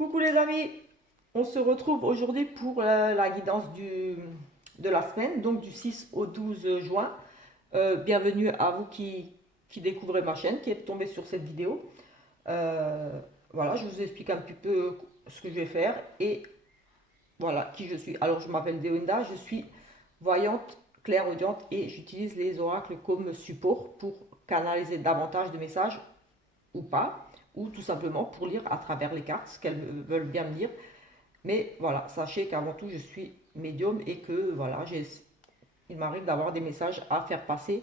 Coucou les amis, on se retrouve aujourd'hui pour la guidance de la semaine, donc du 6 au 12 juin. Bienvenue à vous qui découvrez ma chaîne, qui est tombé sur cette vidéo. Euh, voilà, je vous explique un petit peu ce que je vais faire et voilà qui je suis. Alors je m'appelle Deonda, je suis voyante, clairaudiente et j'utilise les oracles comme support pour canaliser davantage de messages ou pas, ou tout simplement pour lire à travers les cartes ce qu'elles veulent bien me dire. Mais voilà, sachez qu'avant tout, je suis médium et que voilà, il m'arrive d'avoir des messages à faire passer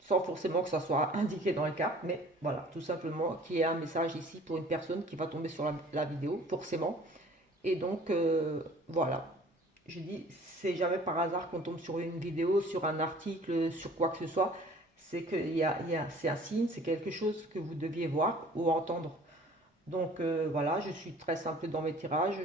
sans forcément que ça soit indiqué dans les cartes, mais voilà, tout simplement qu'il y ait un message ici pour une personne qui va tomber sur la vidéo, forcément. Et donc, voilà, je dis, c'est jamais par hasard qu'on tombe sur une vidéo, sur un article, sur quoi que ce soit, c'est c'est un signe, c'est quelque chose que vous deviez voir ou entendre. Donc voilà, je suis très simple dans mes tirages,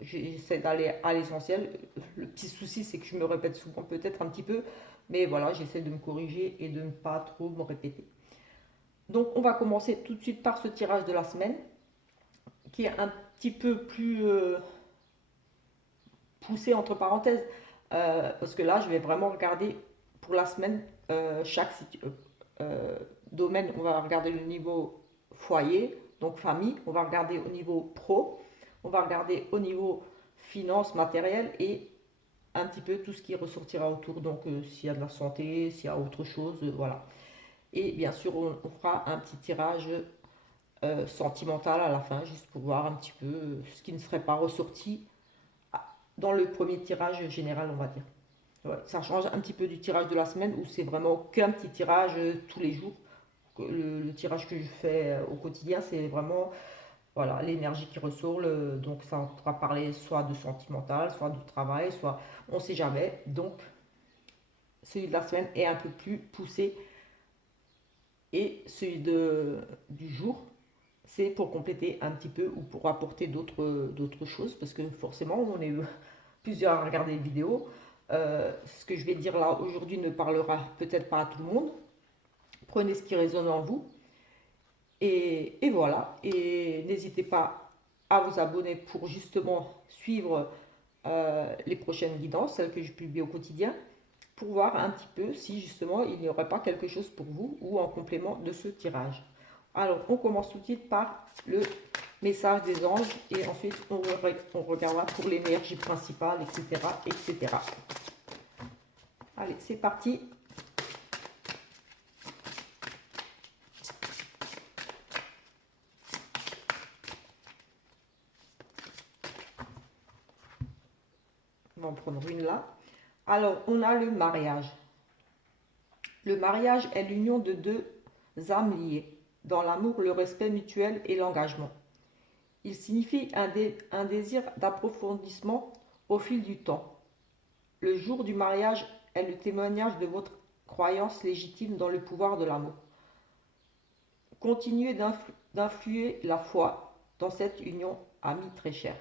j'essaie d'aller à l'essentiel. Le petit souci, c'est que je me répète souvent peut-être un petit peu, mais voilà, j'essaie de me corriger et de ne pas trop me répéter. Donc on va commencer tout de suite par ce tirage de la semaine, qui est un petit peu plus poussé entre parenthèses, parce que là, je vais vraiment regarder pour la semaine euh, domaine. On va regarder le niveau foyer, donc famille, on va regarder au niveau pro, on va regarder au niveau finance, matériel et un petit peu tout ce qui ressortira autour, donc s'il y a de la santé, s'il y a autre chose, voilà. Et bien sûr, on fera un petit tirage sentimental à la fin, juste pour voir un petit peu ce qui ne serait pas ressorti dans le premier tirage général, on va dire. Ouais, ça change un petit peu du tirage de la semaine où c'est vraiment qu'un petit tirage tous les jours. Le tirage que je fais au quotidien, c'est vraiment voilà, l'énergie qui ressort. Donc ça pourra parler soit de sentimental, soit de travail, soit on ne sait jamais. Donc celui de la semaine est un peu plus poussé et celui du jour, c'est pour compléter un petit peu ou pour apporter d'autres choses parce que forcément on est plusieurs à regarder les vidéos. Ce que je vais dire là aujourd'hui ne parlera peut-être pas à tout le monde. Prenez ce qui résonne en vous. Et voilà. Et n'hésitez pas à vous abonner pour justement suivre les prochaines guidances, celles que je publie au quotidien, pour voir un petit peu si justement il n'y aurait pas quelque chose pour vous ou en complément de ce tirage. Alors, on commence tout de suite par le message des anges et ensuite on regardera pour l'énergie principale, etc., etc. Allez, c'est parti. On va en prendre une là. Alors, on a le mariage. Le mariage est l'union de deux âmes liées, dans l'amour, le respect mutuel et l'engagement. Il signifie un désir d'approfondissement au fil du temps. Le jour du mariage est le témoignage de votre croyance légitime dans le pouvoir de l'amour. Continuez d'influer la foi dans cette union amie très chère.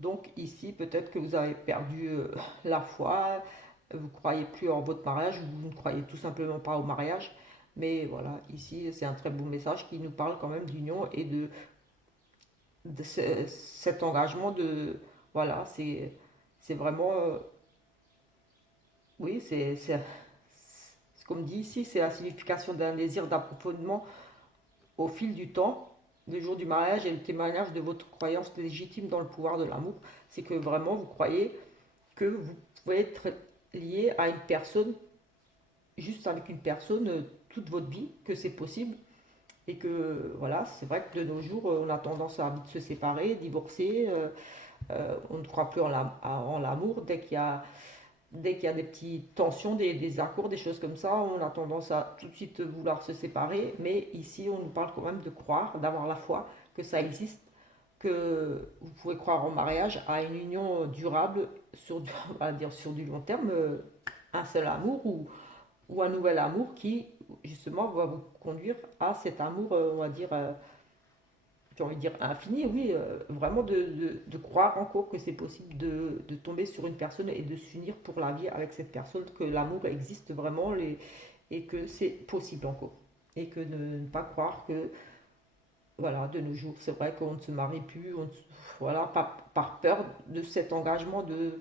Donc ici, peut-être que vous avez perdu la foi, vous ne croyez plus en votre mariage, ou vous ne croyez tout simplement pas au mariage. Mais voilà, ici, c'est un très beau message qui nous parle quand même d'union et cet engagement de... Voilà, c'est vraiment... oui, comme dit ici, c'est la signification d'un désir d'approfondissement au fil du temps. Le jour du mariage et le témoignage de votre croyance légitime dans le pouvoir de l'amour. C'est que vraiment, vous croyez que vous pouvez être lié à une personne, juste avec une personne, toute votre vie, que c'est possible. Et que voilà, c'est vrai que de nos jours, on a tendance à vite se séparer, divorcer. On ne croit plus en l'amour. Dès qu'il y a des petites tensions, des accords, des choses comme ça, on a tendance à tout de suite vouloir se séparer. Mais ici, on nous parle quand même de croire, d'avoir la foi que ça existe, que vous pouvez croire en mariage, à une union durable sur on va dire sur du long terme, un seul amour ou un nouvel amour qui justement va vous conduire à cet amour, on va dire, j'ai envie de dire infini, oui, vraiment de croire encore que c'est possible de tomber sur une personne et de s'unir pour la vie avec cette personne, que l'amour existe vraiment et que c'est possible encore. Et que de ne pas croire que voilà, de nos jours, c'est vrai qu'on ne se marie plus, voilà, par peur de cet engagement de,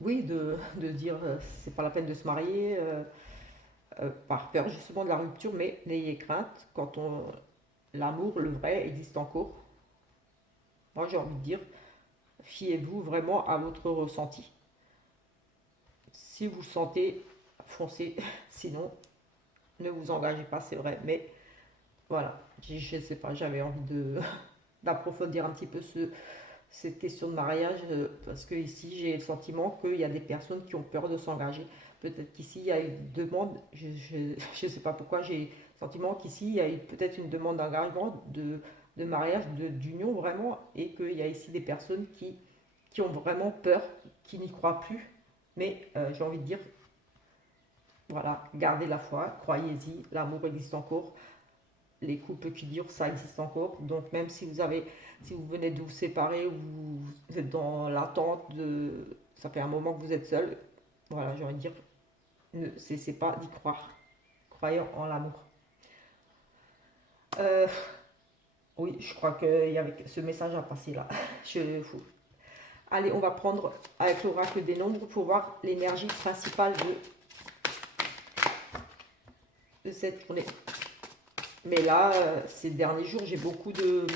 oui, de dire c'est pas la peine de se marier, par peur justement de la rupture, mais n'ayez crainte, l'amour, le vrai, existe encore. Moi, j'ai envie de dire, fiez-vous vraiment à votre ressenti. Si vous le sentez, foncez, sinon, ne vous engagez pas, c'est vrai, mais voilà, je ne sais pas, j'avais envie d'approfondir un petit peu cette question de mariage, parce que ici j'ai le sentiment qu'il y a des personnes qui ont peur de s'engager. Peut-être qu'ici il y a une demande, je sais pas pourquoi j'ai le sentiment qu'ici il y a peut-être une demande d'engagement, de mariage, d'union vraiment, et qu'il y a ici des personnes qui ont vraiment peur, qui n'y croient plus. Mais j'ai envie de dire, voilà, gardez la foi, croyez-y, l'amour existe encore, les couples qui durent, ça existe encore. Donc même si vous venez de vous séparer ou vous êtes dans l'attente ça fait un moment que vous êtes seul, voilà, j'ai envie de dire, ne cessez pas d'y croire. Croyez en l'amour. Euh, oui, je crois qu'il y avait ce message à passer là. Allez, on va prendre avec l'oracle des nombres pour voir l'énergie principale de cette journée. Mais là, ces derniers jours, j'ai beaucoup de,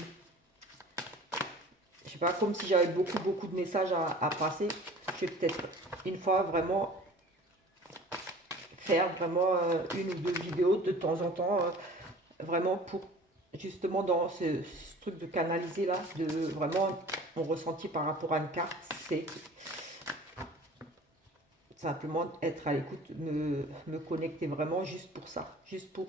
je sais pas, comme si j'avais beaucoup de messages à passer. Je vais peut-être une fois vraiment faire vraiment une ou deux vidéos de temps en temps, vraiment pour justement dans ce truc de canaliser là, de vraiment mon ressenti par rapport à une carte, c'est simplement être à l'écoute, me connecter vraiment juste pour ça, juste pour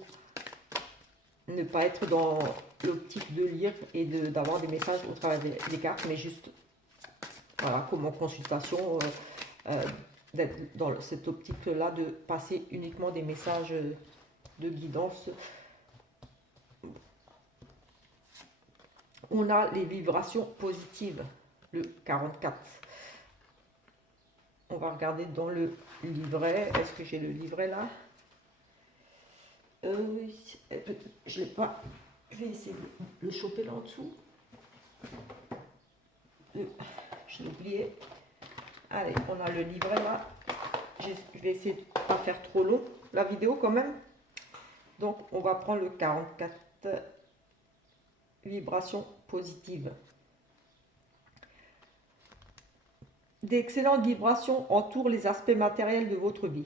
ne pas être dans l'optique de lire et d'avoir des messages au travers des cartes, mais juste voilà, comme en consultation, d'être dans cette optique-là, de passer uniquement des messages de guidance. On a les vibrations positives, le 44. On va regarder dans le livret. Est-ce que j'ai le livret là? Oui, je ne l'ai pas. Je vais essayer de le choper là en dessous. Je l'ai oublié. Allez, on a le livret là. Je vais essayer de ne pas faire trop long la vidéo quand même. Donc, on va prendre le 44, vibrations positives. D'excellentes vibrations entourent les aspects matériels de votre vie.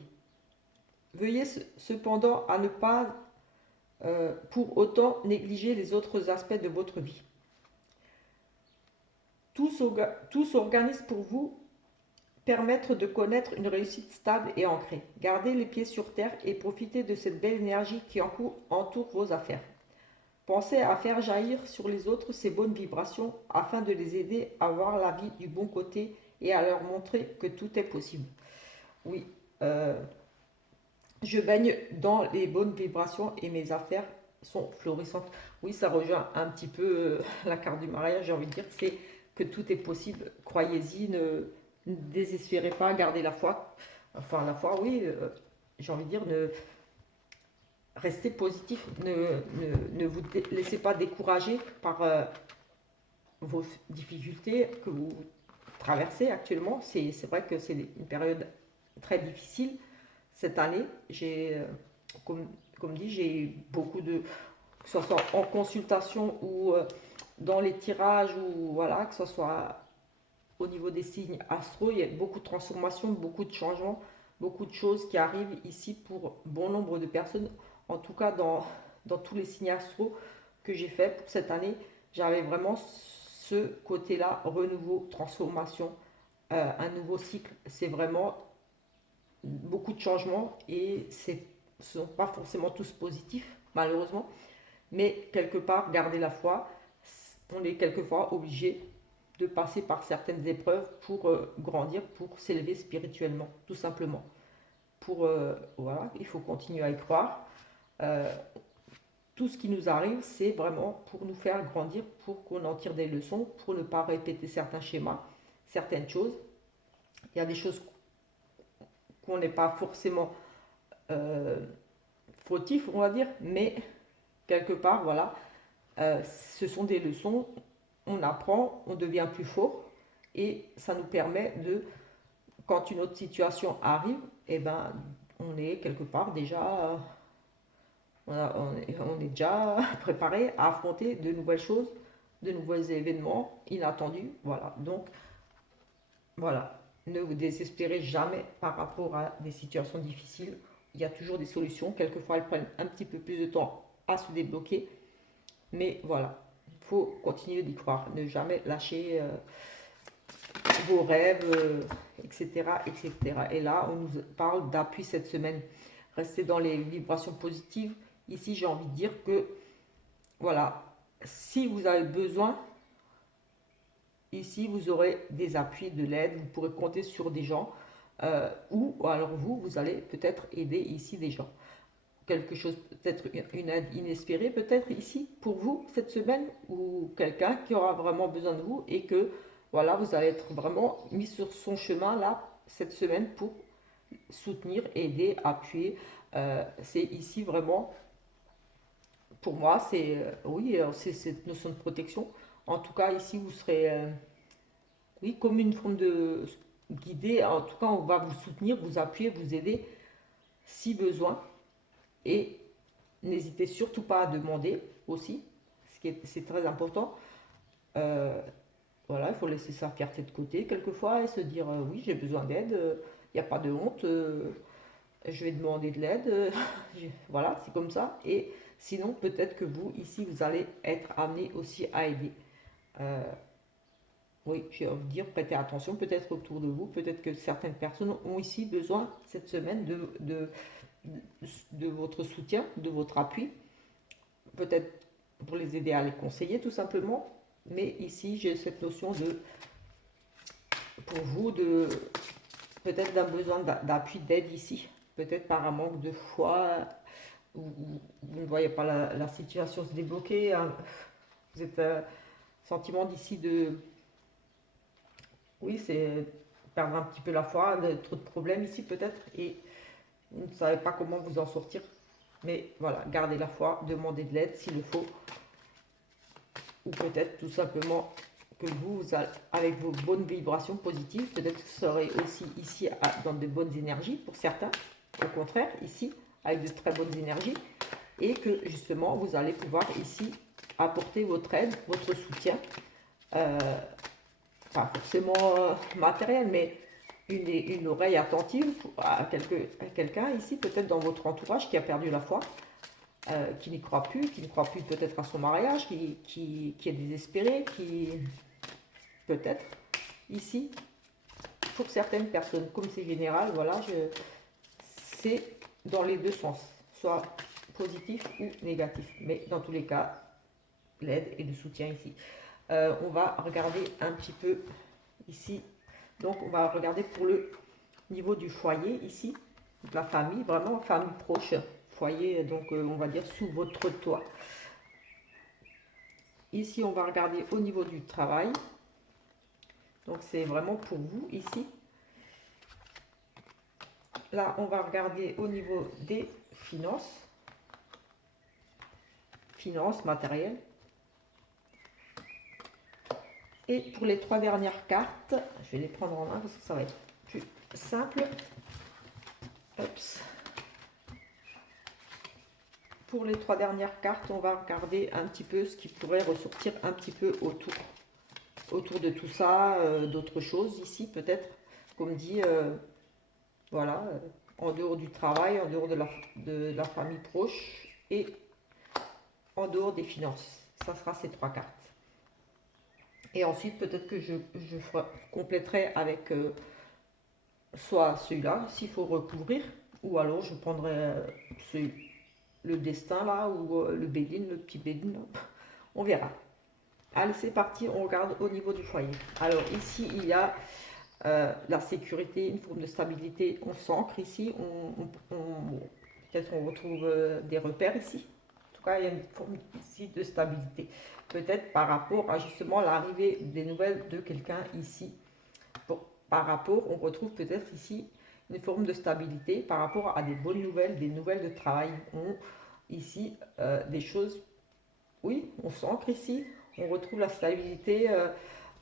Veuillez cependant à ne pas pour autant négliger les autres aspects de votre vie. Tout s'organise pour vous permettre de connaître une réussite stable et ancrée. Gardez les pieds sur terre et profitez de cette belle énergie qui entoure vos affaires. Pensez à faire jaillir sur les autres ces bonnes vibrations afin de les aider à voir la vie du bon côté et à leur montrer que tout est possible. Oui, je baigne dans les bonnes vibrations et mes affaires sont florissantes. Oui, ça rejoint un petit peu la carte du mariage, j'ai envie de dire, c'est que tout est possible. Croyez-y, ne désespérez pas, gardez la foi. Enfin, la foi, oui, j'ai envie de dire, restez positif, ne vous laissez pas décourager par vos difficultés que vous traversez actuellement. C'est vrai que c'est une période très difficile cette année. Comme dit, j'ai eu beaucoup de, que ce soit en consultation ou dans les tirages, ou voilà, que ce soit au niveau des signes astro, il y a beaucoup de transformations, beaucoup de changements, beaucoup de choses qui arrivent ici pour bon nombre de personnes. En tout cas, dans tous les signes astro que j'ai fait pour cette année, j'avais vraiment ce côté-là, renouveau, transformation, un nouveau cycle. C'est vraiment beaucoup de changements et ce ne sont pas forcément tous positifs, malheureusement. Mais quelque part, garder la foi, on est quelquefois obligé de passer par certaines épreuves pour grandir, pour s'élever spirituellement, tout simplement. Voilà, il faut continuer à y croire. Euh, tout ce qui nous arrive, c'est vraiment pour nous faire grandir, pour qu'on en tire des leçons, pour ne pas répéter certains schémas, certaines choses. Il y a des choses qu'on n'est pas forcément euh, fautif, on va dire, mais quelque part, voilà, Ce sont des leçons, on apprend, on devient plus fort et ça nous permet de, quand une autre situation arrive, eh ben, on est quelque part déjà, on est déjà préparé à affronter de nouvelles choses, de nouveaux événements inattendus. Voilà, donc voilà, ne vous désespérez jamais par rapport à des situations difficiles. Il y a toujours des solutions. Quelquefois, elles prennent un petit peu plus de temps à se débloquer. Mais voilà, il faut continuer d'y croire. Ne jamais lâcher vos rêves, etc., etc. Et là, on nous parle d'appui cette semaine. Restez dans les vibrations positives. Ici, j'ai envie de dire que, voilà, si vous avez besoin, ici, vous aurez des appuis, de l'aide, vous pourrez compter sur des gens, ou alors vous allez peut-être aider ici des gens. Quelque chose, peut-être une aide inespérée, peut-être ici pour vous cette semaine, ou quelqu'un qui aura vraiment besoin de vous et que voilà, vous allez être vraiment mis sur son chemin là cette semaine pour soutenir, aider, appuyer. C'est ici vraiment, pour moi, c'est oui, c'est cette notion de protection. En tout cas, ici, vous serez, oui, comme une forme de guidée. En tout cas, on va vous soutenir, vous appuyer, vous aider si besoin. Et n'hésitez surtout pas à demander aussi, c'est très important. Euh, voilà, il faut laisser sa fierté de côté quelquefois et se dire oui, j'ai besoin d'aide, il n'y a pas de honte, je vais demander de l'aide. Voilà, c'est comme ça. Et sinon, peut-être que vous, ici, vous allez être amené aussi à aider. Euh, oui, j'ai envie de dire, prêtez attention peut-être autour de vous, peut-être que certaines personnes ont ici besoin cette semaine de votre soutien, de votre appui, peut-être pour les aider à les conseiller tout simplement. Mais ici, j'ai cette notion de, pour vous, de peut-être d'un besoin d'appui, d'aide ici. Peut-être par un manque de foi, vous ne voyez pas la situation se débloquer. Hein. Vous êtes sentiment d'ici de, oui, c'est perdre un petit peu la foi, trop de problèmes ici peut-être, et vous ne savez pas comment vous en sortir. Mais voilà, gardez la foi, demandez de l'aide s'il le faut, ou peut-être tout simplement que vous, avec vos bonnes vibrations positives, peut-être que vous serez aussi ici dans de bonnes énergies pour certains, au contraire, ici, avec de très bonnes énergies, et que justement, vous allez pouvoir ici apporter votre aide, votre soutien, euh, pas forcément matériel, mais une oreille attentive à quelqu'un ici, peut-être dans votre entourage qui a perdu la foi, qui n'y croit plus, qui ne croit plus peut-être à son mariage, qui est désespéré, qui peut-être ici, pour certaines personnes, comme c'est général, voilà, c'est dans les deux sens, soit positif ou négatif. Mais dans tous les cas, l'aide et le soutien ici. On va regarder un petit peu ici. Donc, on va regarder pour le niveau du foyer ici, la famille, vraiment famille proche, foyer, donc on va dire sous votre toit. Ici, on va regarder au niveau du travail. Donc, c'est vraiment pour vous ici. Là, on va regarder au niveau des finances. Finances, matériel. Et pour les trois dernières cartes, je vais les prendre en main parce que ça va être plus simple. Oups. Pour les trois dernières cartes, on va regarder un petit peu ce qui pourrait ressortir un petit peu autour de tout ça, d'autres choses ici peut-être, comme dit, voilà, en dehors du travail, en dehors de la famille proche et en dehors des finances. Ça sera ces trois cartes. Et ensuite, peut-être que je compléterai avec soit celui-là, s'il faut recouvrir, ou alors je prendrai le destin là, ou le Béline, le petit Béline, on verra. Allez, c'est parti, on regarde au niveau du foyer. Alors ici, il y a la sécurité, une forme de stabilité, on s'ancre ici, peut-être on retrouve des repères ici. En tout cas, il y a une forme ici de stabilité. Peut-être par rapport à justement l'arrivée des nouvelles de quelqu'un ici. Par rapport, on retrouve peut-être ici une forme de stabilité par rapport à des bonnes nouvelles, des nouvelles de travail. Ici, des choses oui, on s'ancre ici, on retrouve la stabilité,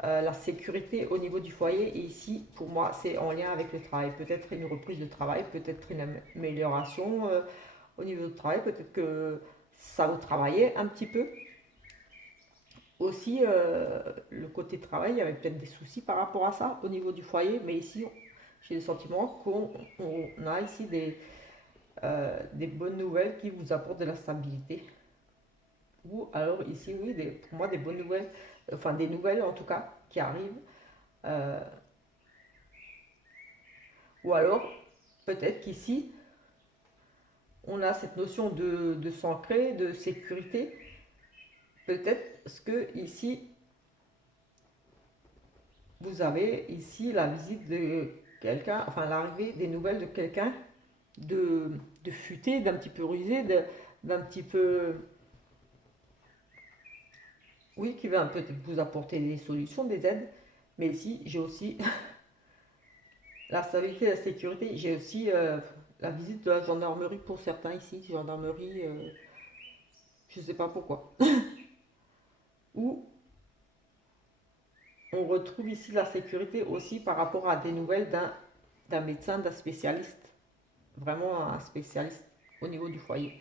la sécurité au niveau du foyer. Et ici, pour moi, c'est en lien avec le travail. Peut-être une reprise de travail, peut-être une amélioration au niveau du travail, peut-être que ça vous travaillez un petit peu. Aussi, le côté travail, il y avait peut-être des soucis par rapport à ça au niveau du foyer, mais ici, j'ai le sentiment qu'on a ici des bonnes nouvelles qui vous apportent de la stabilité. Ou alors ici, oui, pour moi, des bonnes nouvelles, enfin des nouvelles en tout cas, qui arrivent. Euh, ou alors, peut-être qu'ici, on a cette notion de s'ancrer, de sécurité. Peut-être ce que ici, vous avez ici la visite de quelqu'un, enfin l'arrivée des nouvelles de quelqu'un de futé, d'un petit peu rusé, d'un petit peu, oui, qui va peut-être vous apporter des solutions, des aides. Mais ici, j'ai aussi la stabilité et la sécurité. J'ai aussi la visite de la gendarmerie pour certains ici, gendarmerie, je ne sais pas pourquoi. Où on retrouve ici la sécurité aussi par rapport à des nouvelles d'un médecin, d'un spécialiste, vraiment un spécialiste au niveau du foyer.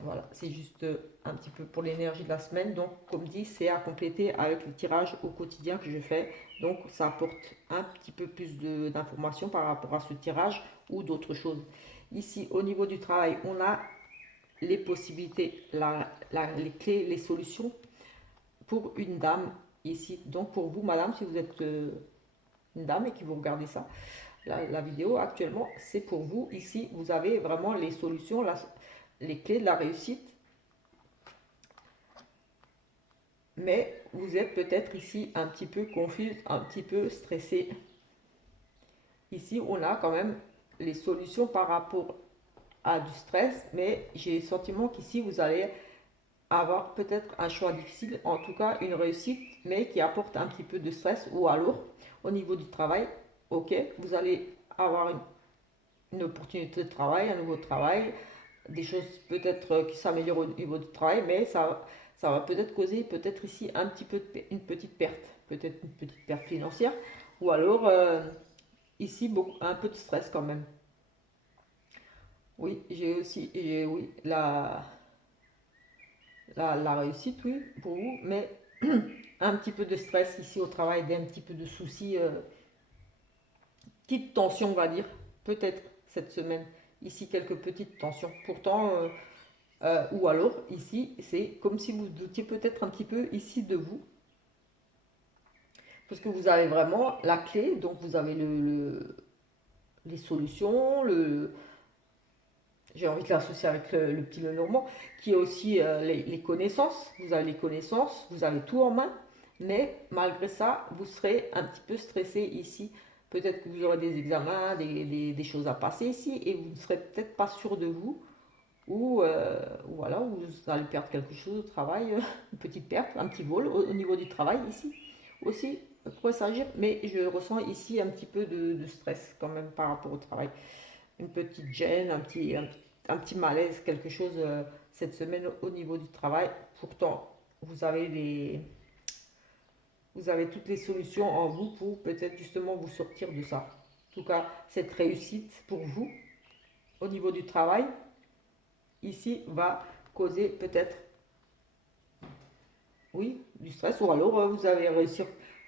Voilà, c'est juste un petit peu pour l'énergie de la semaine. Donc, comme dit, c'est à compléter avec le tirage au quotidien que je fais. Donc, ça apporte un petit peu plus d'informations par rapport à ce tirage ou d'autres choses. Ici, au niveau du travail, on a les possibilités, les clés, les solutions pour une dame ici. Donc, pour vous, madame, si vous êtes une dame et que vous regardez ça, la vidéo actuellement, c'est pour vous. Ici, vous avez vraiment les solutions, les clés de la réussite. Mais vous êtes peut-être ici un petit peu confus, un petit peu stressé. Ici, on a quand même les solutions par rapport à du stress, mais j'ai le sentiment qu'ici, vous allez avoir peut-être un choix difficile, en tout cas une réussite, mais qui apporte un petit peu de stress. Ou alors, au niveau du travail, ok, vous allez avoir une opportunité de travail, un nouveau travail, des choses peut-être qui s'améliorent au niveau du travail, mais ça va peut-être causer peut-être ici un petit peu une petite perte, peut-être une petite perte financière, ou alors ici un peu de stress quand même. Oui, oui, la réussite, oui, pour vous, mais un petit peu de stress ici au travail, un petit peu de soucis, petite tension, on va dire, peut-être cette semaine. Ici, quelques petites tensions. Pourtant, ou alors, ici, c'est comme si vous doutiez peut-être un petit peu ici de vous, parce que vous avez vraiment la clé, donc vous avez les solutions, j'ai envie de l'associer avec le petit Lenormand, qui est aussi les connaissances. Vous avez les connaissances, vous avez tout en main, mais malgré ça, vous serez un petit peu stressé ici. Peut-être que vous aurez des examens, des choses à passer ici, et vous ne serez peut-être pas sûr de vous, ou voilà, vous allez perdre quelque chose au travail, une petite perte, un petit vol au niveau du travail ici aussi pourrait s'agir, mais je ressens ici un petit peu de stress quand même par rapport au travail. Une petite gêne, un petit malaise, quelque chose cette semaine au niveau du travail. Pourtant, vous avez vous avez toutes les solutions en vous pour peut-être justement vous sortir de ça. En tout cas, cette réussite pour vous au niveau du travail, ici, va causer peut-être, oui, du stress, ou alors vous allez réussir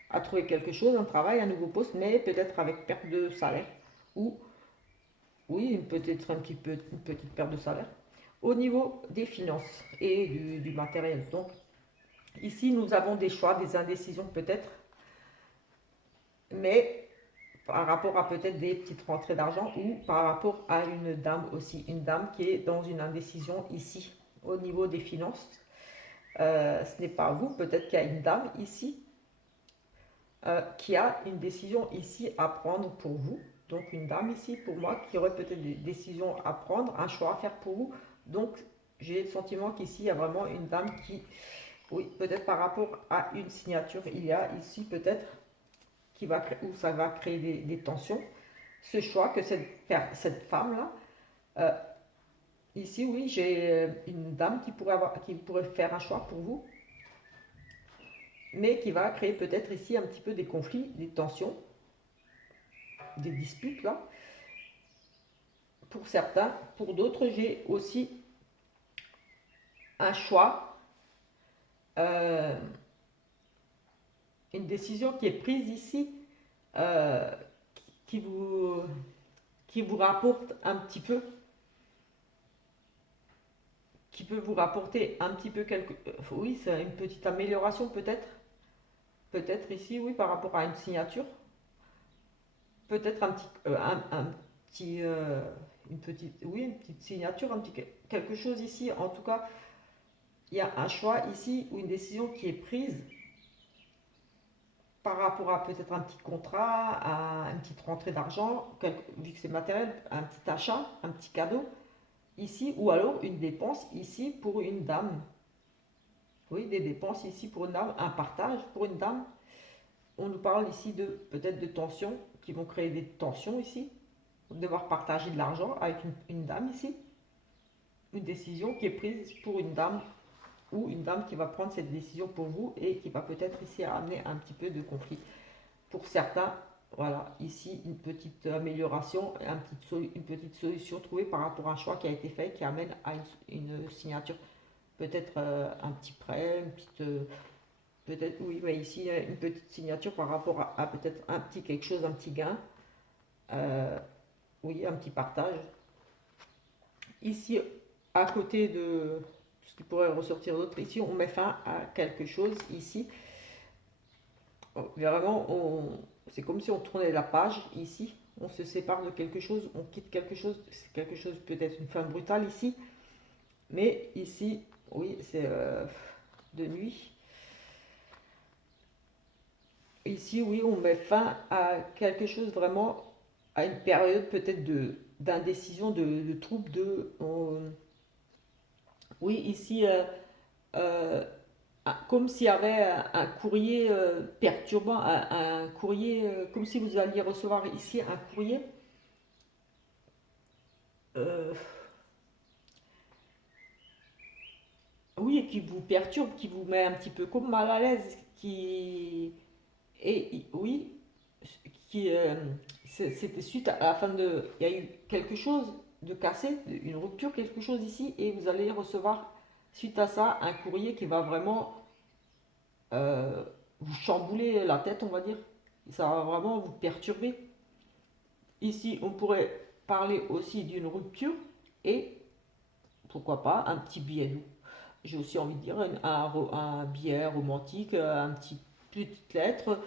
à trouver quelque chose, un travail, un nouveau poste, mais peut-être avec perte de salaire, ou oui, peut-être une petite perte de salaire. Au niveau des finances et du matériel. Donc, ici, nous avons des choix, des indécisions peut-être, mais par rapport à peut-être des petites rentrées d'argent ou par rapport à une dame aussi, une dame qui est dans une indécision ici au niveau des finances. Ce n'est pas vous, peut-être qu'il y a une dame ici qui a une décision ici à prendre pour vous. Donc une dame ici pour moi qui aurait peut-être des décisions à prendre, un choix à faire pour vous. Donc j'ai le sentiment qu'ici il y a vraiment une dame qui, oui, peut-être par rapport à une signature, il y a ici peut-être où ça va créer des tensions. Ce choix que cette femme-là, Ici, oui, j'ai une dame qui pourrait faire un choix pour vous, mais qui va créer peut-être ici un petit peu des conflits, des tensions, des disputes là, pour certains. Pour d'autres, j'ai aussi un choix, euh, une décision qui est prise ici, euh, qui vous, qui vous rapporte un petit peu, qui peut vous rapporter un petit peu oui, c'est une petite amélioration peut-être, peut-être ici, oui, par rapport à une signature, peut-être un petit, une petite, oui, une petite signature, un petit quelque chose ici. En tout cas, il y a un choix ici ou une décision qui est prise par rapport à peut-être un petit contrat, à une petite rentrée d'argent, vu que c'est matériel, un petit achat, un petit cadeau ici, ou alors une dépense ici pour une dame. Oui, des dépenses ici pour une dame, un partage pour une dame. On nous parle ici de peut-être de tensions qui vont créer des tensions ici, devoir partager de l'argent avec une dame ici, une décision qui est prise pour une dame ou une dame qui va prendre cette décision pour vous et qui va peut-être ici amener un petit peu de conflit. Pour certains, voilà, ici une petite amélioration, une petite solution trouvée par rapport à un choix qui a été fait qui amène à une signature. Peut-être un petit prêt, une petite, peut-être, oui, mais ici une petite signature par rapport à peut-être un petit quelque chose, un petit gain, euh, oui, un petit partage. Ici, à côté de ce qui pourrait ressortir d'autre, ici on met fin à quelque chose. Ici, vraiment, c'est comme si on tournait la page. Ici, on se sépare de quelque chose, on quitte quelque chose. C'est quelque chose peut-être une fin brutale ici, mais ici, oui, c'est de nuit. Ici, oui, on met fin à quelque chose vraiment, à une période peut-être d'indécision, de trouble, oui, ici, euh, comme s'il y avait un courrier perturbant, un courrier, comme si vous alliez recevoir ici un courrier, euh, oui, qui vous perturbe, qui vous met un petit peu comme mal à l'aise, oui, qui, c'était suite à la fin de, il y a eu quelque chose de cassé, une rupture, quelque chose ici, et vous allez recevoir suite à ça un courrier qui va vraiment euh, vous chambouler la tête, on va dire. Ça va vraiment vous perturber. Ici, on pourrait parler aussi d'une rupture et pourquoi pas un petit billet doux. J'ai aussi envie de dire un billet romantique, un petit petite lettre.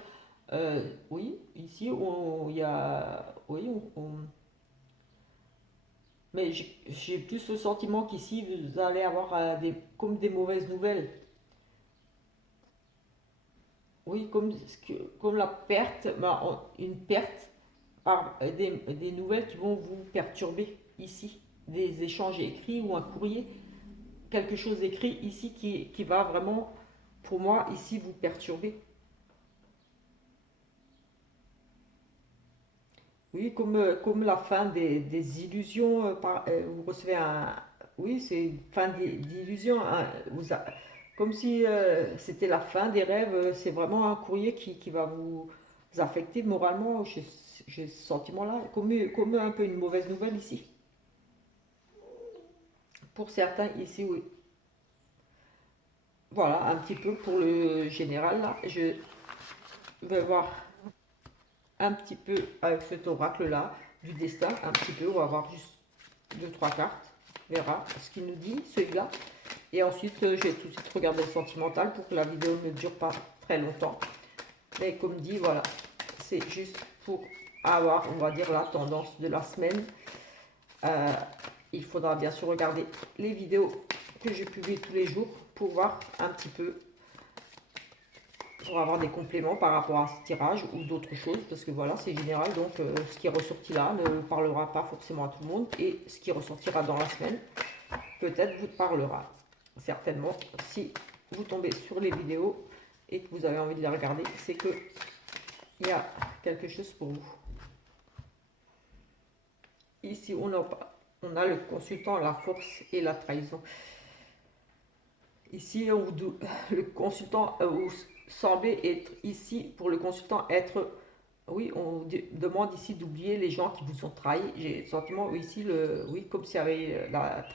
Oui, ici, il y a. Oui, mais j'ai plus le sentiment qu'ici, vous allez avoir comme des mauvaises nouvelles. Oui, comme la perte, une perte par des nouvelles qui vont vous perturber ici. Des échanges écrits ou un courrier, quelque chose écrit ici qui va vraiment, pour moi, ici, vous perturber. Oui, comme la fin des illusions, vous recevez un. Oui, c'est une fin d'illusion, hein, comme si c'était la fin des rêves. C'est vraiment un courrier qui va vous affecter moralement. J'ai ce sentiment-là, comme un peu une mauvaise nouvelle ici. Pour certains, ici, oui. Voilà, un petit peu pour le général, là. Je vais voir un petit peu avec cet oracle-là du destin, un petit peu. On va voir juste deux, trois cartes. On verra ce qu'il nous dit, celui-là. Et ensuite, je vais tout de suite regarder le sentimental pour que la vidéo ne dure pas très longtemps. Mais comme dit, voilà, c'est juste pour avoir, on va dire, la tendance de la semaine. Euh, il faudra bien sûr regarder les vidéos que je publie tous les jours pour voir un petit peu, pour avoir des compléments par rapport à ce tirage ou d'autres choses, parce que voilà, c'est général, donc ce qui est ressorti là ne parlera pas forcément à tout le monde, et ce qui ressortira dans la semaine, peut-être vous parlera, certainement, si vous tombez sur les vidéos et que vous avez envie de les regarder, c'est que il y a quelque chose pour vous. Ici, on a on a le consultant, la force et la trahison. Ici, le consultant, vous semblez être ici, pour le consultant, être. Oui, demande ici d'oublier les gens qui vous ont trahi. J'ai le sentiment ici, oui, comme s'il y avait la